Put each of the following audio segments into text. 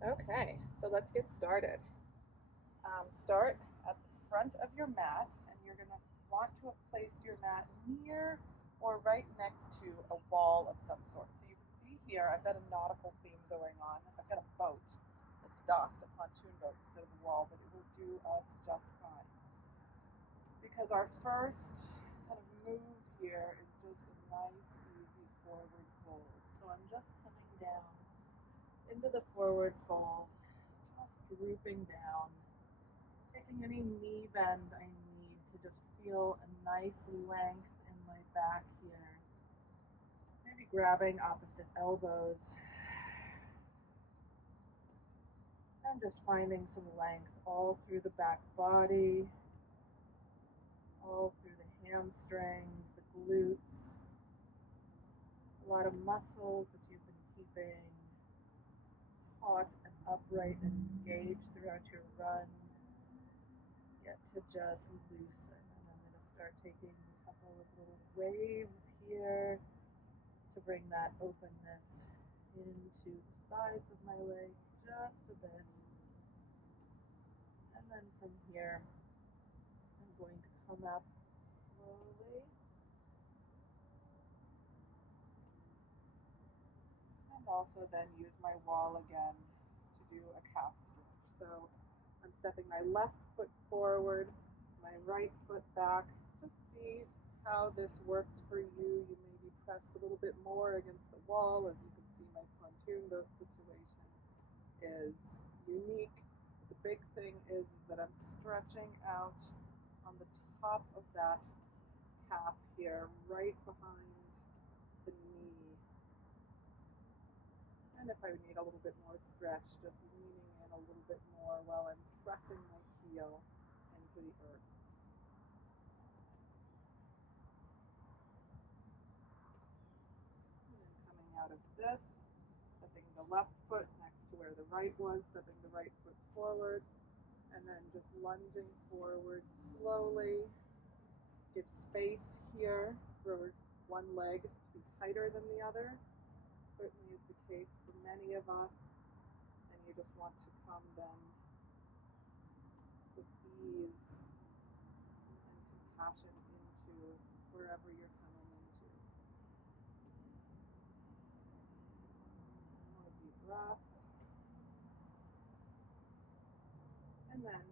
Okay, so let's get started. Start at the front of your mat, and you're going to want to have placed your mat near or right next to a wall of some sort. So you can see here, I've got a nautical theme going on. I've got a boat that's docked, a pontoon boat instead of a wall, but it will do us just fine. Because our first kind of move here is just a nice, easy forward fold. So I'm just coming down into the forward fold, just drooping down, taking any knee bend I need to just feel a nice length in my back here. Maybe grabbing opposite elbows and just finding some length all through the back body, all through the hamstrings, the glutes, a lot of muscles that you've been keeping taut and upright and engaged throughout your run, yet to just loosen. And I'm going to start taking a couple of little waves here to bring that openness into the sides of my leg just a bit. And then from here, I'm going to come up slowly and also then use my wall again to do a calf stretch. So I'm stepping my left foot forward, my right foot back. Just see how this works for you. You may be pressed a little bit more against the wall. As you can see, my pontoon boat situation is unique. The big thing is that I'm stretching out on the top of that calf here, right behind the knee. And if I need a little bit more stretch, just leaning in a little bit more while I'm pressing my heel into the earth. And then coming out of this, stepping the left foot next to where the right was, stepping the right foot forward, and then just lunging forward slowly. Give space here for one leg to be tighter than the other. Certainly is the case for many of us. And you just want to come then with ease and compassion into wherever you're coming into. More deep breath. And then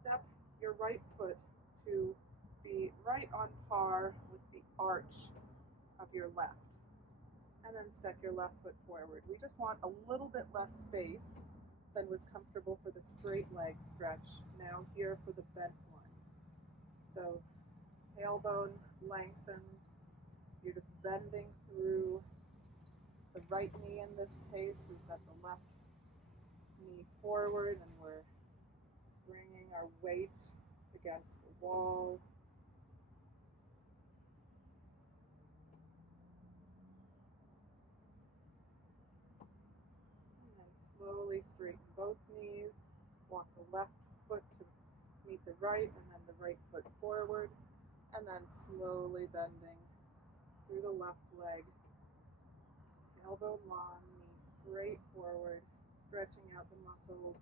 step your right foot to be right on par with the arch of your left. And then step your left foot forward. We just want a little bit less space than was comfortable for the straight leg stretch. Now here for the bent one. So tailbone lengthens. You're just bending through the right knee in this case. We've got the left knee forward and we're bringing our weight against the wall. And then slowly straighten both knees. Walk the left foot to meet the right and then the right foot forward. And then slowly bending through the left leg. Elbow long, knee straight forward, stretching out the muscles.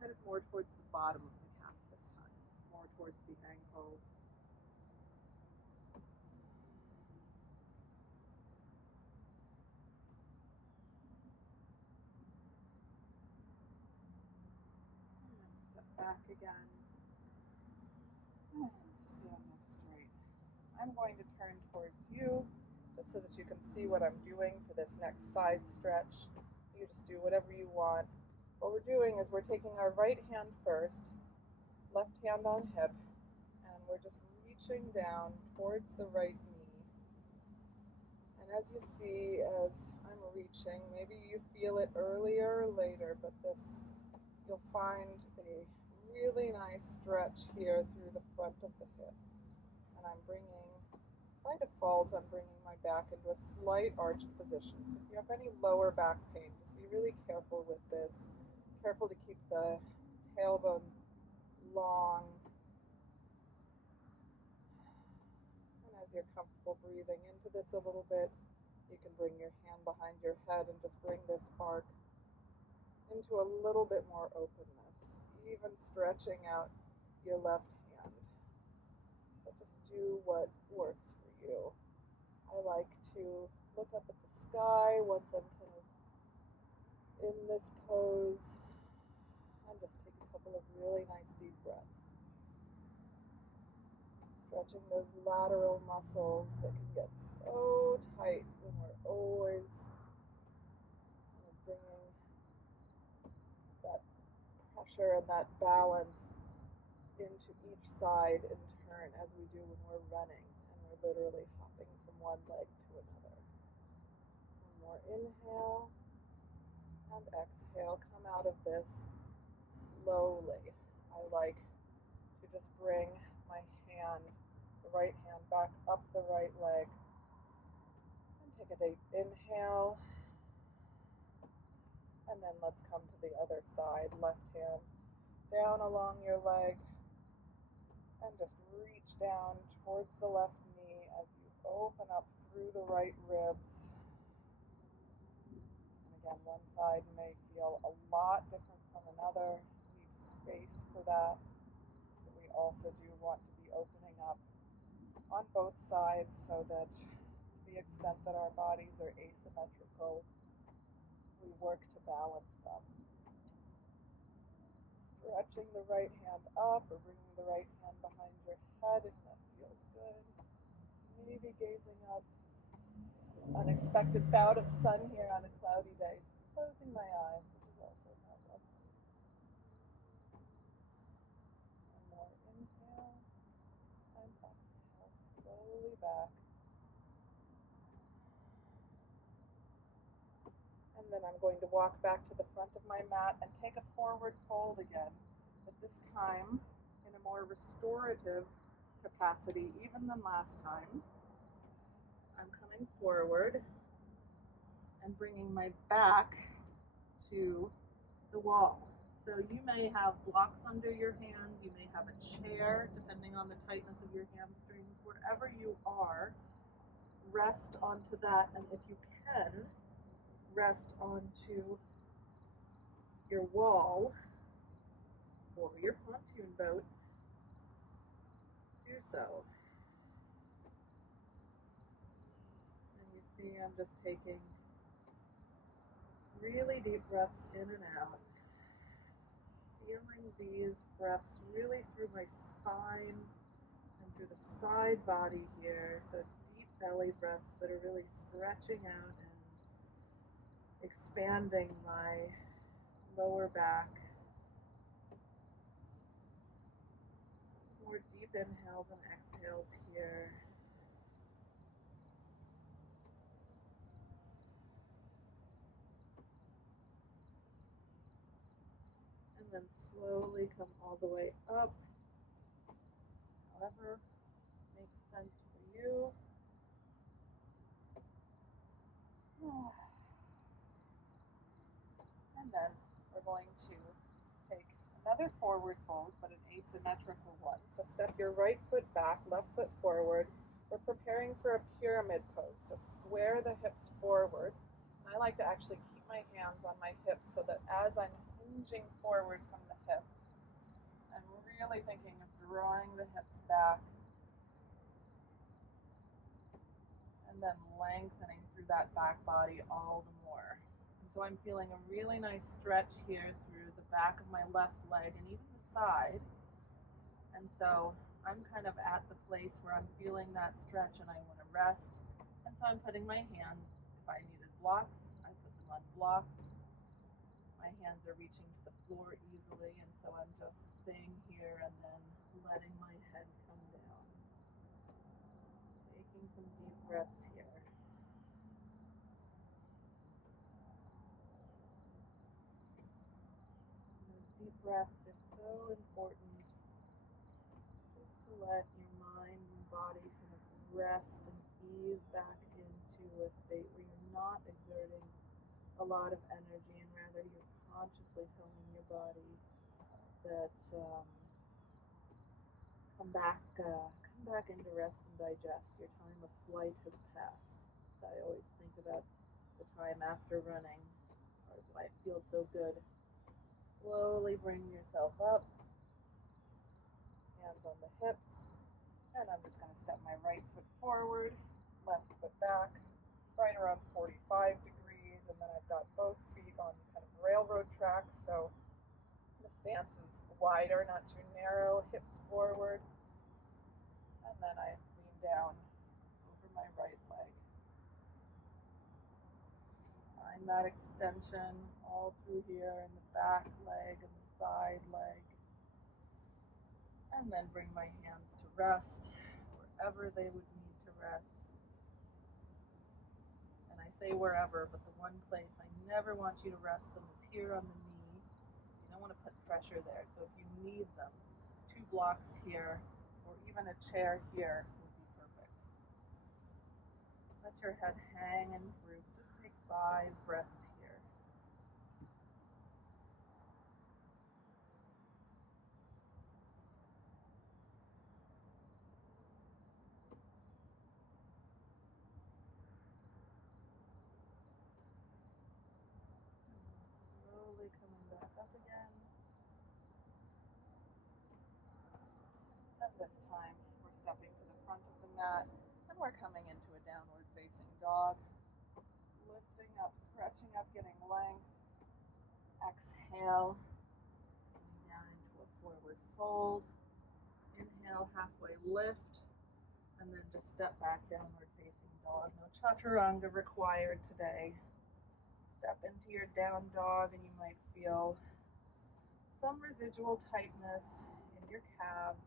Headed more towards the bottom of the calf this time, more towards the ankle. And then step back again. And stand up straight. I'm going to turn towards you just so that you can see what I'm doing for this next side stretch. You just do whatever you want. What we're doing is we're taking our right hand first, left hand on hip, and we're just reaching down towards the right knee. And as you see, as I'm reaching, maybe you feel it earlier or later, but you'll find a really nice stretch here through the front of the hip. And I'm bringing, by default, I'm bringing my back into a slight arched position. So if you have any lower back pain, just be really careful with this. Careful to keep the tailbone long. And as you're comfortable breathing into this a little bit, you can bring your hand behind your head and just bring this arc into a little bit more openness, even stretching out your left hand. But just do what works for you. I like to look up at the sky once I'm kind of in this pose and just take a couple of really nice deep breaths. Stretching those lateral muscles that can get so tight when we're always bringing that pressure and that balance into each side in turn as we do when we're running and we're literally hopping from one leg to another. One more inhale and exhale. Come out of this slowly. I like to just bring my hand, the right hand, back up the right leg and take a deep inhale. And then let's come to the other side. Left hand down along your leg and just reach down towards the left knee as you open up through the right ribs. And again, one side may feel a lot different from another. Leave space for that. But we also do want to be opening up on both sides so that to the extent that our bodies are asymmetrical, we work to balance them. Stretching the right hand up or bringing the right hand behind your head if that feels good. Maybe gazing up. Unexpected bout of sun here on a cloudy day. Closing my eyes, which is also not lovely. One more inhale and exhale slowly back. And then I'm going to walk back to the front of my mat and take a forward fold again, but this time in a more restorative capacity even than last time. I'm coming forward and bringing my back to the wall. So you may have blocks under your hand, you may have a chair, depending on the tightness of your hamstrings. Wherever you are, rest onto that, and if you can, rest onto your wall or your pontoon boat, do so. And you see I'm just taking really deep breaths in and out, feeling these breaths really through my spine and through the side body here, so deep belly breaths that are really stretching out and expanding my lower back. More deep inhales and exhales here. And then slowly come all the way up, however makes sense for you. And then we're going to take another forward fold, but an asymmetrical one. So step your right foot back, left foot forward. We're preparing for a pyramid pose. So square the hips forward. And I like to actually keep my hands on my hips so that as I'm hinging forward from the hips, I'm really thinking of drawing the hips back and then lengthening through that back body all the more. And so I'm feeling a really nice stretch here through the back of my left leg and even the side. And so I'm kind of at the place where I'm feeling that stretch and I want to rest. And so I'm putting my hands, if I needed blocks, I put them on blocks. My hands are reaching to the floor easily, and so I'm just staying here and then letting my head come down. Taking some deep breaths here. And those deep breaths are so important just to let your mind and body kind of rest and ease back into a state where you're not exerting a lot of energy, and rather you're consciously telling your body that come back into rest and digest. Your time of flight has passed. I always think about the time after running, or why it feels so good Slowly bring yourself up, hands on the hips, and I'm just going to step my right foot forward, left foot back, right around 45 degrees, and then I've got both feet on kind of railroad tracks, so the stance is wider, not too narrow, hips forward, and then I lean down over my right leg. Find that extension all through here in the back leg and the side leg. And then bring my hands to rest wherever they would need to rest. And I say wherever, but the one place I never want you to rest them is here on the knee. You don't want to put pressure there. So if you need them, 2 blocks here or even a chair here would be perfect. Let your head hang and droop. Just take 5 breaths here. Slowly coming back up again. And this time we're stepping to the front of the mat and we're coming into a downward facing dog. Lifting up, stretching up, getting length. Exhale, coming down into a forward fold. Inhale, halfway lift, and then just step back, downward facing dog. No chaturanga required today. Step into your down dog and you might feel some residual tightness in your calves.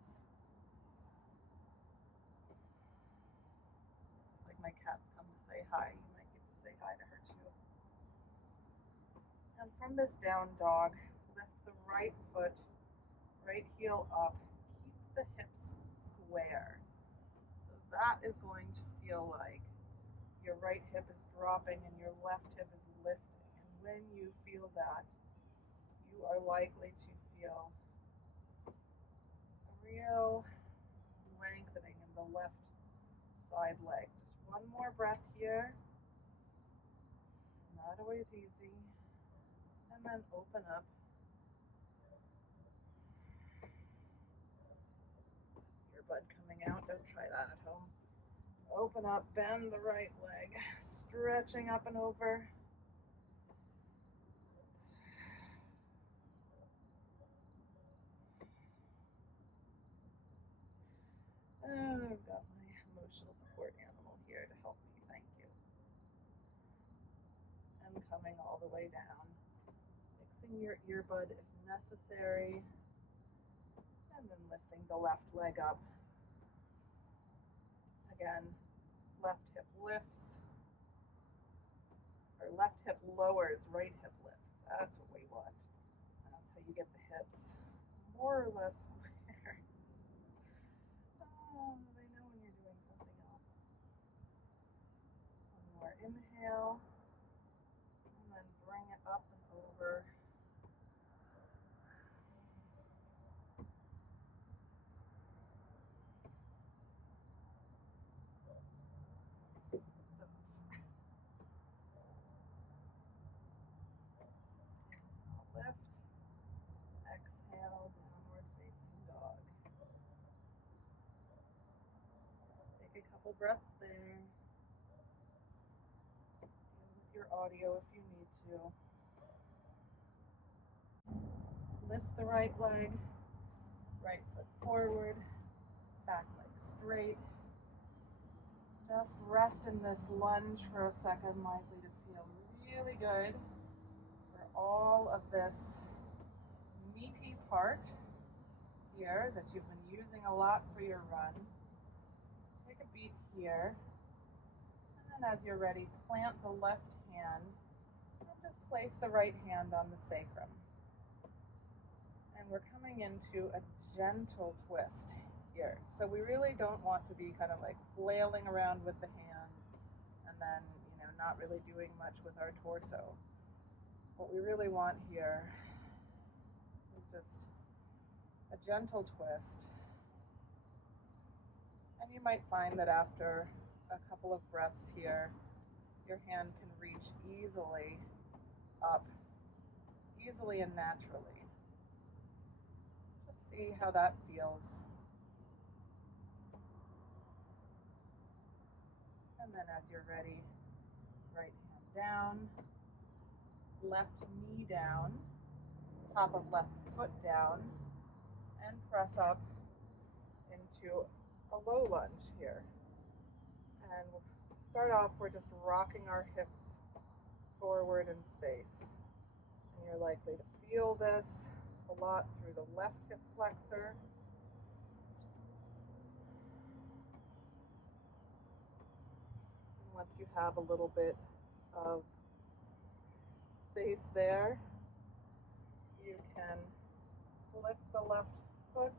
Like my cat's come to say hi. You might get to say hi to her too. And from this down dog, lift the right foot, right heel up. Keep the hips square. So that is going to feel like your right hip is dropping and your left hip is lifting. And when you feel that, you are likely to feel a real lengthening in the left side leg. Just one more breath here. Not always easy. And then open up. Earbud coming out. Don't try that at home. Open up, bend the right leg, stretching up and over. And I've got my emotional support animal here to help me, thank you. And coming all the way down. Fixing your earbud if necessary. And then lifting the left leg up. Again, left hip lifts. Or left hip lowers, right hip lifts. That's what we want. And that's how you get the hips more or less square. Oh, they know when you're doing something else. One more inhale. And then bring it up and over. Lift. Exhale, downward facing dog. Take a couple breaths there. Deal with your audio if you need to. Lift the right leg, right foot forward, back leg straight. Just rest in this lunge for a second, likely to feel really good for all of this meaty part here that you've been using a lot for your run. Take a beat here, and then as you're ready, plant the left hand and just place the right hand on the sacrum. And we're coming into a gentle twist here. So we really don't want to be kind of like flailing around with the hand and then, not really doing much with our torso. What we really want here is just a gentle twist. And you might find that after a couple of breaths here, your hand can reach easily up, easily and naturally. see how that feels. And then as you're ready, right hand down, left knee down, top of left foot down, and press up into a low lunge here. And we'll start off, we're just rocking our hips forward in space. And you're likely to feel this a lot through the left hip flexor. And once you have a little bit of space there, you can lift the left foot,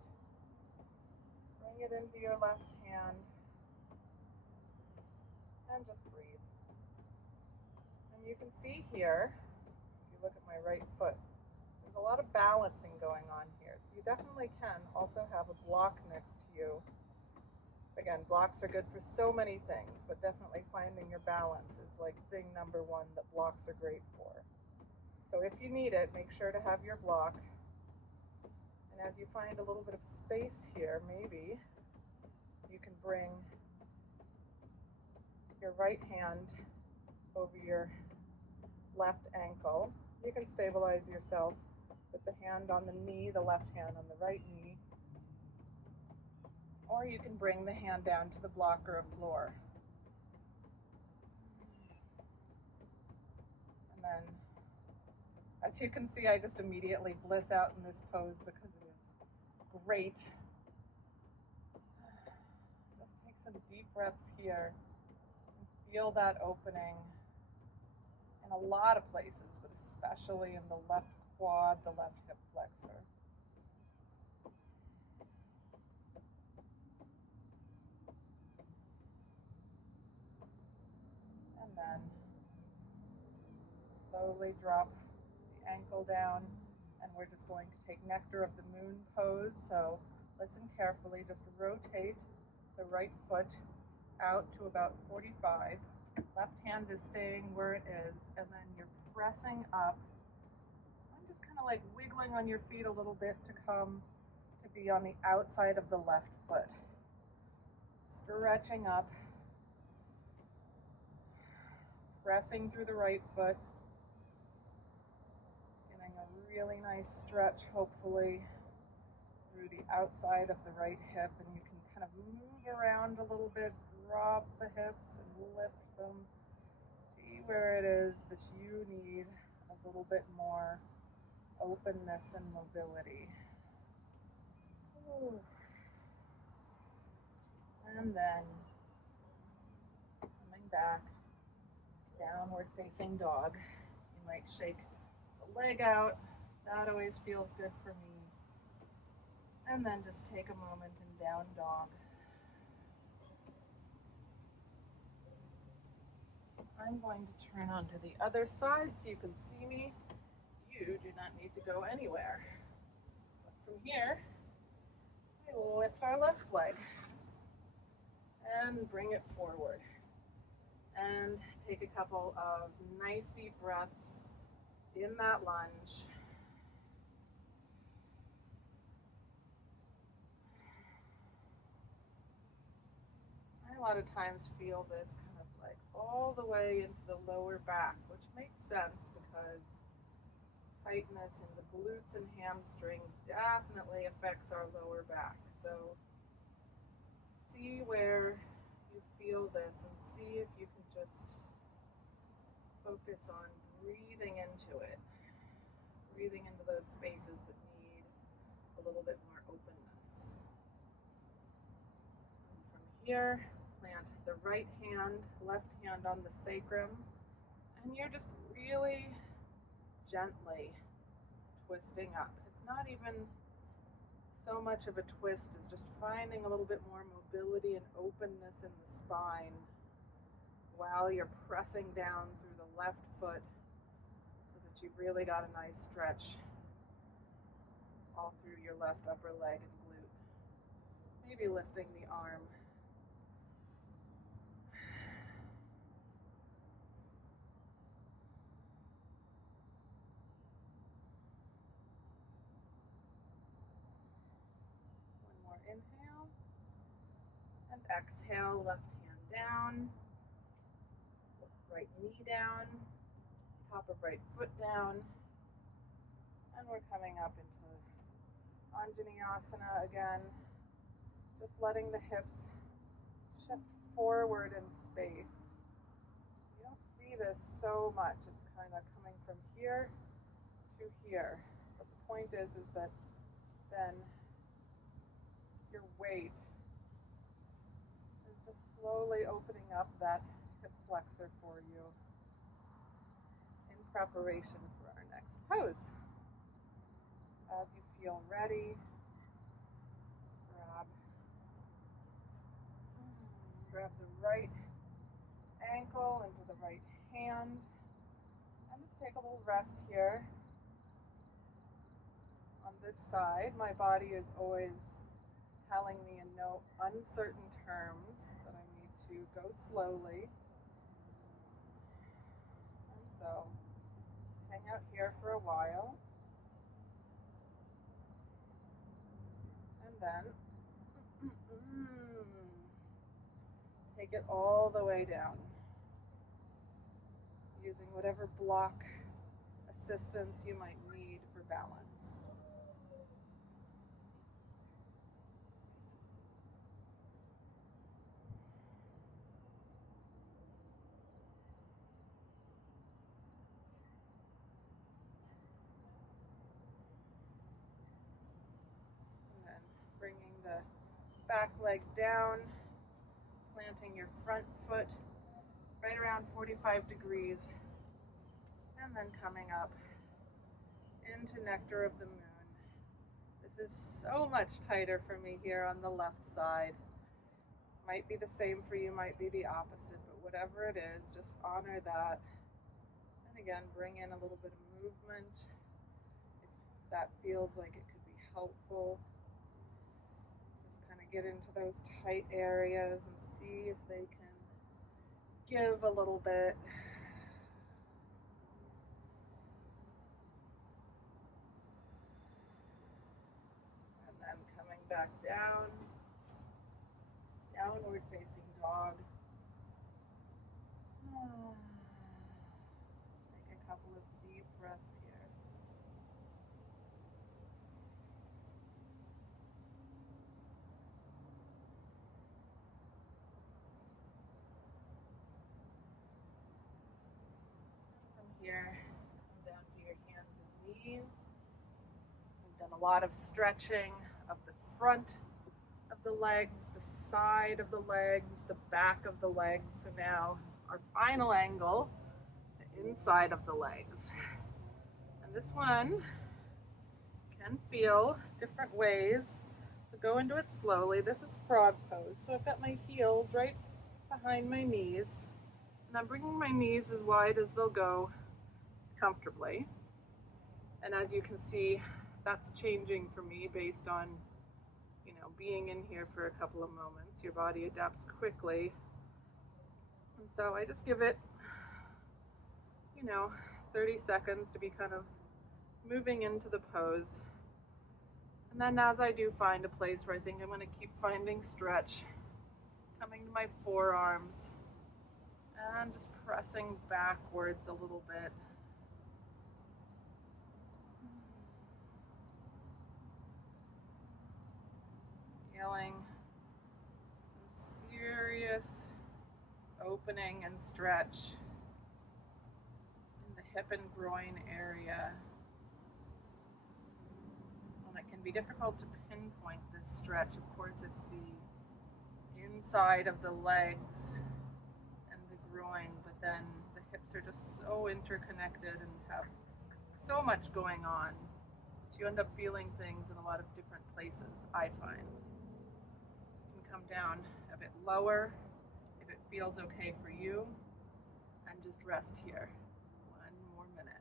bring it into your left hand, and just breathe. And you can see here, if you look at my right foot, there's a lot of balancing going on here. So you definitely can also have a block next to you. Again, blocks are good for so many things, but definitely finding your balance is like thing number one that blocks are great for. So if you need it, make sure to have your block. And as you find a little bit of space here, maybe you can bring your right hand over your left ankle. You can stabilize yourself with the hand on the knee, the left hand on the right knee. Or you can bring the hand down to the block or a floor. And then, as you can see, I just immediately bliss out in this pose because it is great. Just take some deep breaths here and feel that opening in a lot of places, but especially in the left quad, the left hip flexor. And then slowly drop the ankle down, and we're just going to take Nectar of the Moon pose. So listen carefully, just rotate the right foot out to about 45. Left hand is staying where it is, and then you're pressing up. I'm just kind of like wiggling on your feet a little bit to come to be on the outside of the left foot. Stretching up, pressing through the right foot, getting a really nice stretch, hopefully, through the outside of the right hip, and you can kind of move around a little bit, drop the hips and lift them. See where it is that you need a little bit more openness and mobility. Ooh. And then coming back, downward facing dog. You might shake the leg out. That always feels good for me. And then just take a moment in down dog. I'm going to turn onto the other side so you can see me. You do not need to go anywhere. But from here, we will lift our left leg and bring it forward. And take a couple of nice deep breaths in that lunge. I a lot of times feel this kind of like all the way into the lower back, which makes sense because tightness in the glutes and hamstrings definitely affects our lower back. So see where you feel this and see if you can just focus on breathing into it, breathing into those spaces that need a little bit more openness. And from here, plant the right hand, left hand on the sacrum, and you're just really gently twisting up. It's not even so much of a twist as just finding a little bit more mobility and openness in the spine while you're pressing down through the left foot so that you've really got a nice stretch all through your left upper leg and glute. Maybe lifting the arm. exhale, left hand down, right knee down, top of right foot down, and we're coming up into Anjaneyasana again, just letting the hips shift forward in space. You don't see this so much, it's kind of coming from here to here, but the point is that then your weight is just slowly opening up that hip flexor for you in preparation for our next pose. As you feel ready, grab the right ankle into the right hand, and just take a little rest here. On this side, my body is always telling me in no uncertain terms that I need to go slowly. And so, hang out here for a while. And then, take it all the way down, using whatever block assistance you might need for balance. And then bringing the back leg down, planting your front foot right around 45 degrees, and then coming up into Nectar of the Moon. This is so much tighter for me here on the left side. Might be the same for you, might be the opposite, but whatever it is, just honor that. And again, bring in a little bit of movement if that feels like it could be helpful. Just kind of get into those tight areas and see if they can give a little bit. And then coming back down, downward facing dog. Take a couple of deep breaths here. From here, come down to your hands and knees. We've done a lot of stretching of the front of the legs, the side of the legs, the back of the legs. So now our final angle, the inside of the legs. And this one can feel different ways. So go into it slowly. This is frog pose. So I've got my heels right behind my knees. And I'm bringing my knees as wide as they'll go comfortably. And as you can see, that's changing for me based on, being in here for a couple of moments. Your body adapts quickly. And so I just give it, 30 seconds to be kind of moving into the pose. And then as I do find a place where I think I'm going to keep finding stretch, coming to my forearms and just pressing backwards a little bit. Feeling some serious opening and stretch in the hip and groin area. And it can be difficult to pinpoint this stretch. Of course, it's the inside of the legs and the groin, but then the hips are just so interconnected and have so much going on that you end up feeling things in a lot of different places, I find. Come down a bit lower if it feels okay for you, and just rest here. One more minute.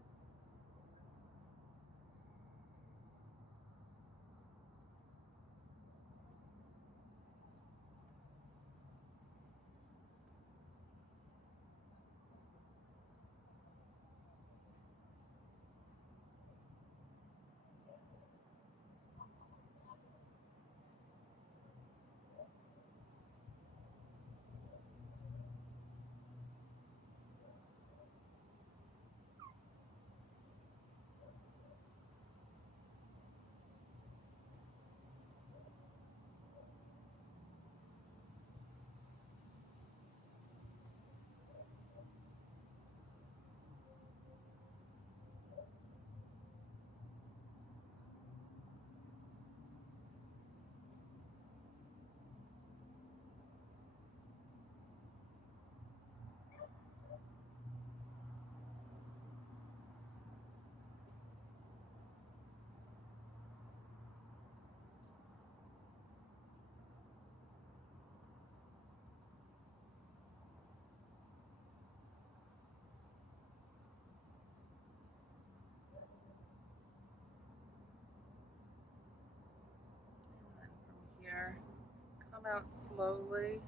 Come out slowly,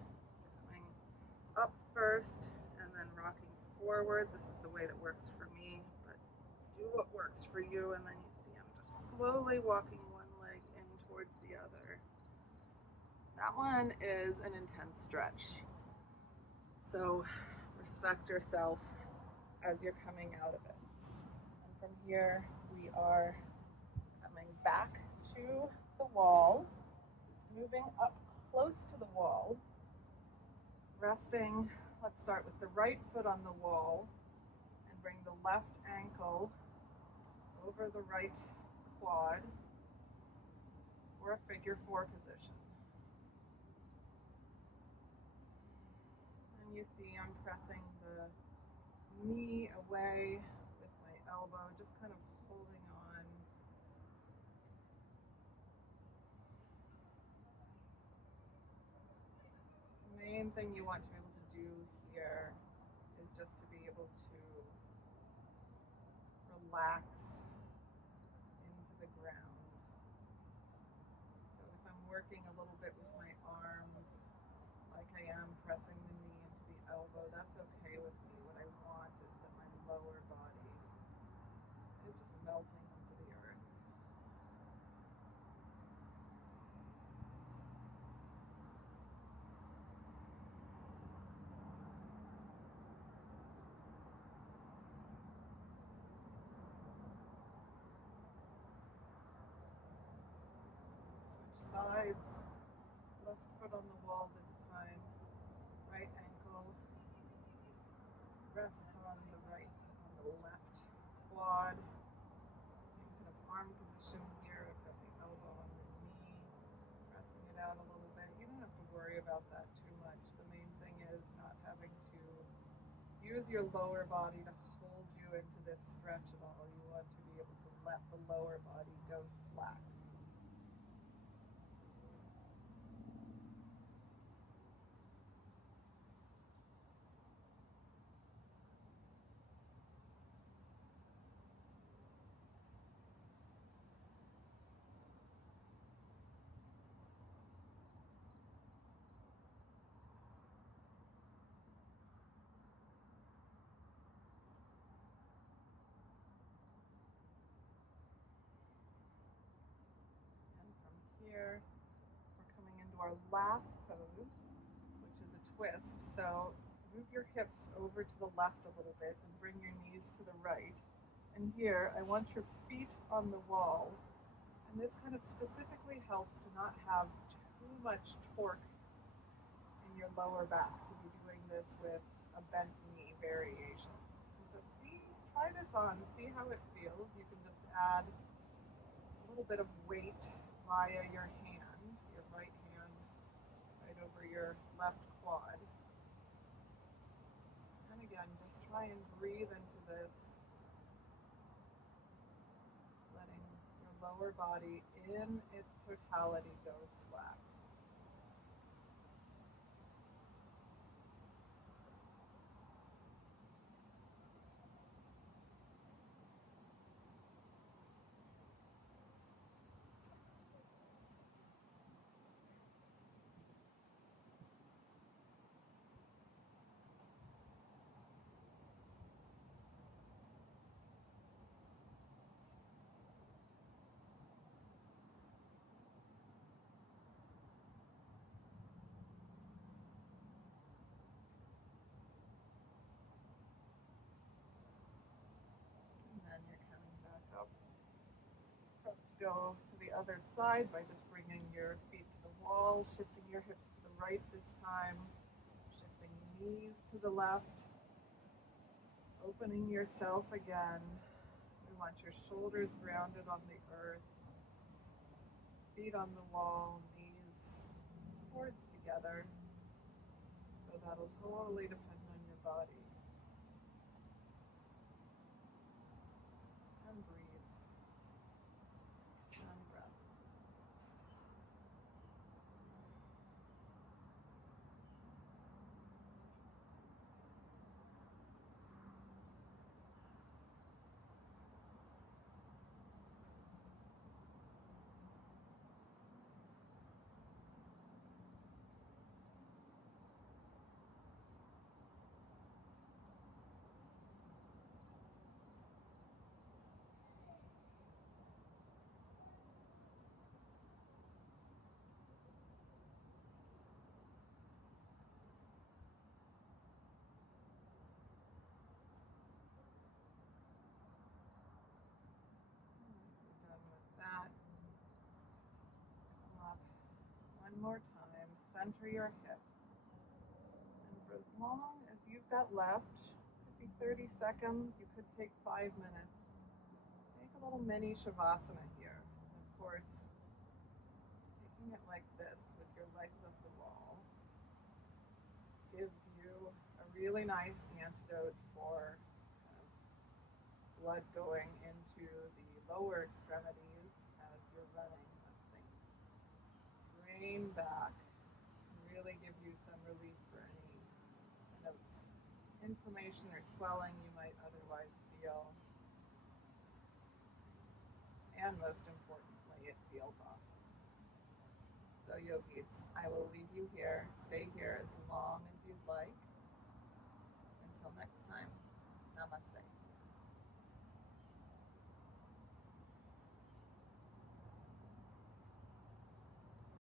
coming up first and then rocking forward. This is the way that works for me, but do what works for you. And then you see I'm just slowly walking one leg in towards the other. That one is an intense stretch. So respect yourself as you're coming out of it. And from here, we are coming back to the wall, moving up close to the wall, resting. Let's start with the right foot on the wall and bring the left ankle over the right quad or a figure four position. And you see I'm pressing the knee away with my elbow, just kind of holding on. The main thing you want to be able to do here is just to be able to relax into the ground. So if I'm working a little bit with my arms, like I am pressing the knee into the elbow, that's okay with me. What I want is that my lower body is just melting into the earth. Switch sides. Left foot on the wall this time. Right ankle rests on the left quad. In kind of arm position here. I've got the elbow on the knee, pressing it out a little bit. You don't have to worry about that too much. The main thing is not having to use your lower body to hold you into this stretch at all. You want to be able to let the lower body go slack. Here, we're coming into our last pose, which is a twist. So move your hips over to the left a little bit and bring your knees to the right. And here, I want your feet on the wall. And this kind of specifically helps to not have too much torque in your lower back to be doing this with a bent knee variation. So try this on, see how it feels. You can just add a little bit of weight via your hand, your right hand right over your left quad. And again, just try and breathe into this, letting your lower body in its totality go slack. Go to the other side by just bringing your feet to the wall, shifting your hips to the right this time, shifting knees to the left, opening yourself again. We want your shoulders grounded on the earth, feet on the wall, knees towards together. So that'll totally depend on your body. And breathe. And breath. more time, center your hips. And for as long as you've got left, could be 30 seconds, you could take 5 minutes. Take a little mini Shavasana here. And of course, taking it like this with your legs up the wall gives you a really nice antidote for blood going into the lower extremities as you're running. As things drain back, really give you some relief for any kind of inflammation or swelling you might otherwise feel. And most importantly, it feels awesome. So yogis, I will leave you here. Stay here as long as you'd like.